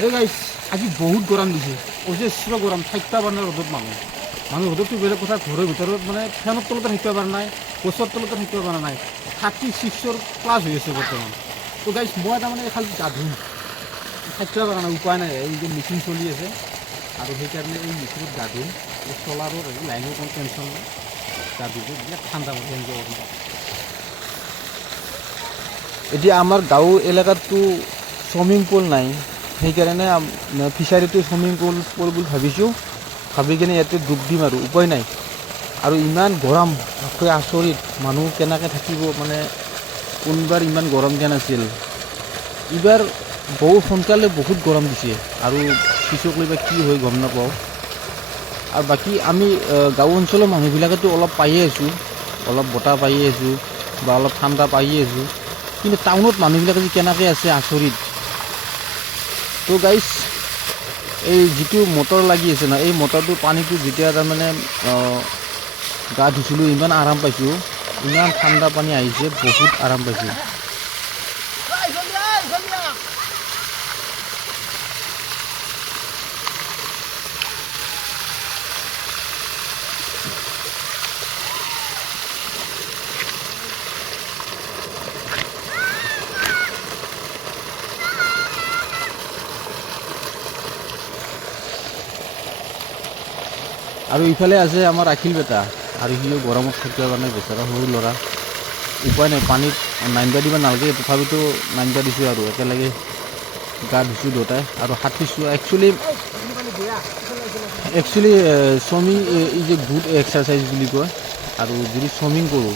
এই গাইছ আজি বহুত গৰম দিছে, অজস্ৰ গৰম, থাকিব পৰা নাই ৰ'দত মানুহ ৰ'দতটো বেলেগ কথা, ঘৰৰ ভিতৰত মানে ফেনৰ তলতে থাকিব পৰা নাই, গছৰ তলতে থাকিব পৰা নাই, 36ৰ প্লাছ হৈ আছে বৰ্তমান। তো গাইছ মই তাৰমানে খালি গা ধুম, থাকিব পৰা নাই, উপায় নাই, এই যে মেচিন চলি আছে আৰু সেইকাৰণে এই মেচিনত গা ধুম, এই চলাৰৰ লাইনৰ কোনো টেনশ্যন নাই, গা ধুব বিৰাট ঠাণ্ডা পৰে এনজয় কৰিম। এতিয়া আমাৰ গাঁও এলেকাততো সুইমিং পুল নাই, সেইকাৰণে ফিচাৰীটো সুইমিং পুল বুলি ভাবিছোঁ, ভাবি কিনে ইয়াতে ডুব দিম আৰু উপায় নাই। আৰু ইমান গৰম, আচৰিত, মানুহ কেনেকৈ থাকিব, মানে কোনবাৰ ইমান গৰম দিয়া নাছিল, এইবাৰ বহু সোনকালে বহুত গৰম দিছে আৰু পিছলৈ বা কি হয় গম নাপাওঁ। আৰু বাকী আমি গাঁও অঞ্চলৰ মানুহবিলাকেতো অলপ পায়ে আছোঁ, অলপ বতাহ পায়ে আছোঁ বা অলপ ঠাণ্ডা পায়ে আছোঁ, কিন্তু টাউনত মানুহবিলাকে যে কেনেকৈ আছে আচৰিত। তো গাইছ এই যিটো মটৰ লাগি আছে ন, এই মটৰটো পানীটো যেতিয়া তাৰমানে গা ধুইছিলোঁ ইমান আৰাম পাইছোঁ, ইমান ঠাণ্ডা পানী আহিছে, বহুত আৰাম পাইছোঁ। আৰু ইফালে আছে আমাৰ আখিল বেটা, আৰু সিও গৰমত থাকিবৰ কাৰণে বেচাৰা সৰু ল'ৰা, উপায় নাই, পানীত নামিব দিব নালাগে, তথাপিতো নামিব দিছোঁ আৰু একেলগে গা ধুইছোঁ দুটাই আৰু সাঁতুৰিছোঁ। Actually swimming is a good exercise বুলি কয়, আৰু যদি চুইমিং কৰোঁ,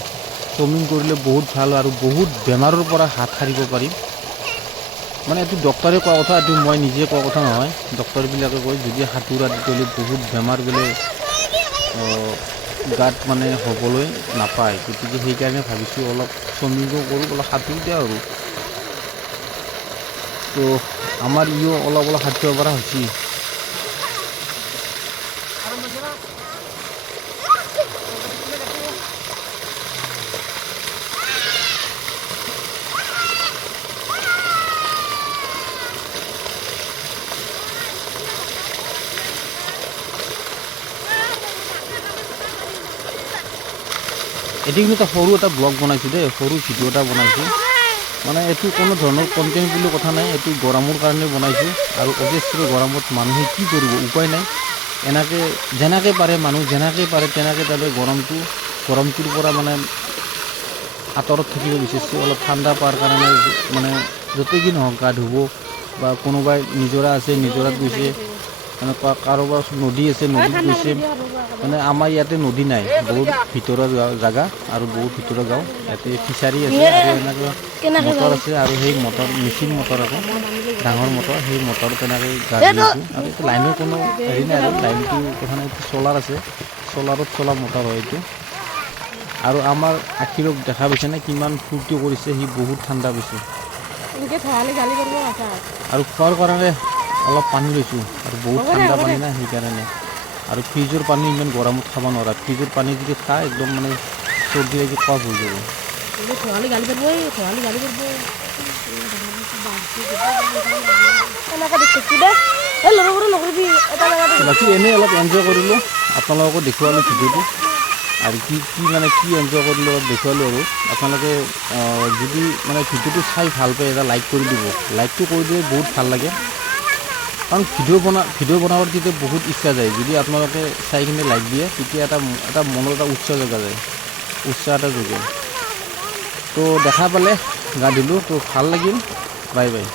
চুইমিং কৰিলে বহুত ভাল আৰু বহুত বেমাৰৰ পৰা হাত সাৰিব পাৰিম। মানে এইটো ডক্টৰে কোৱা কথা, এইটো মই নিজে কোৱা কথা নহয়, ডক্টৰবিলাকে কয় যদি সাঁতোৰা তেতিয়াহ'লে বহুত বেমাৰ বোলে গাত মানে হ'বলৈ নাপায়, গতিকে সেইকাৰণে ভাবিছোঁ অলপ চুইমিঙো কৰোঁ, অলপ সাঁতোৰ দিওঁ আৰু। তো আমাৰ ইও অলপ সাঁতুৰিব পৰা হৈছে। এটি কিন্তু সৰু এটা ব্লগ বনাইছোঁ দেই, সৰু ভিডিঅ' এটা বনাইছোঁ, মানে এইটো কোনো ধৰণৰ কণ্টেণ্ট বুলি কথা নাই, এইটো গৰমৰ কাৰণে বনাইছোঁ। আৰু অৱশ্যে গৰমত মানুহে কি কৰিব, উপায় নাই, এনেকৈ যেনেকৈ পাৰে মানুহ যেনেকৈ পাৰে তেনেকৈ তাতে গৰমটোৰ পৰা মানে আঁতৰত থাকিব বিচাৰিছে, অলপ ঠাণ্ডা পোৱাৰ কাৰণে, মানে য'তে কি নহওক গা ধুব, বা কোনোবাই নিজৰা আছে নিজৰাত গৈছে, এনেকুৱা কাৰোবাৰ নদী আছে নদীত গৈছে, মানে আমাৰ ইয়াতে নদী নাই, বহুত ভিতৰৰ জেগা আৰু বহুত ভিতৰৰ গাঁও, ইয়াতে ফিচাৰী আছে আৰু এনেকুৱা মটৰ আছে, আৰু সেই মটৰ মেচিন মটৰ আকৌ ডাঙৰ মটৰ, সেই মটৰ তেনেকৈ গা ধুইছোঁ। আৰু এইটো লাইনৰ কোনো হেৰি নাই, আৰু লাইনটো কথা নাই, চ'লাৰ আছে, চ'লাৰত চলা মটৰ হয় এইটো। আৰু আমাৰ আখিৰক দেখা পাইছেনে কিমান ফূৰ্তি কৰিছে, সি বহুত ঠাণ্ডা পাইছে। আৰু খোৱাৰ কাৰণে অলপ পানী লৈছোঁ, আৰু বহুত ঠাণ্ডা পানী নাই সেইকাৰণে। আৰু ফ্ৰিজৰ পানী ইমান গৰমত খাব নোৱাৰা, ফ্ৰিজৰ পানী যদি খায় একদম মানে চৰ্দি লাগি কফ হৈ যাব। বাকী এনেই অলপ এনজয় কৰিলোঁ, আপোনালোককো দেখুৱালোঁ ভিডিঅ'টো, আৰু কি এনজয় কৰিলোঁ অলপ দেখুৱালোঁ। আৰু আপোনালোকে যদি মানে ভিডিঅ'টো চাই ভাল পায়, এটা লাইক কৰি দিব, লাইকটো কৰি দিলে বহুত ভাল লাগে, কাৰণ ভিডিঅ' বনাবৰ তেতিয়া বহুত ইচ্ছা যায়, যদি আপোনালোকে চাই কিনে লাইক দিয়ে তেতিয়া এটা মনৰ এটা উৎসাহ জগা যায়, উৎসাহ এটা যোগে। তো দেখা পালে গা দিলোঁ, তো ভাল লাগিল, বাই বাই।